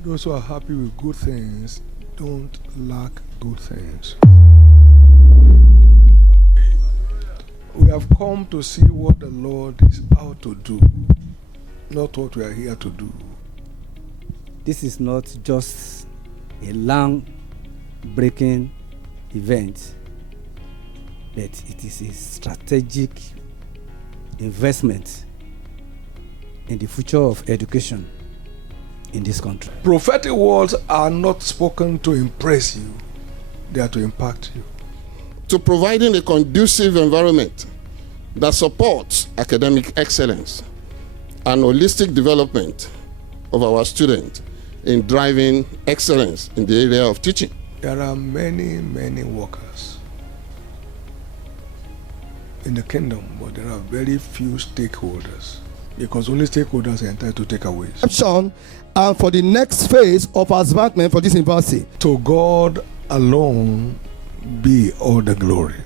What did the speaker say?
Those who are happy with good things don't lack good things. We have come to see what the Lord is out to do, not what we are here to do. This is not just a land-breaking event, but it is a strategic investment in the future of education in this country. Prophetic words are not spoken to impress you, they are to impact you. To providing a conducive environment that supports academic excellence and holistic development of our students in driving excellence in the area of teaching. There are many workers in the kingdom, but there are very few stakeholders, because only stakeholders are entitled to takeaways. And for the next phase of advancement for this university. To God alone be all the glory.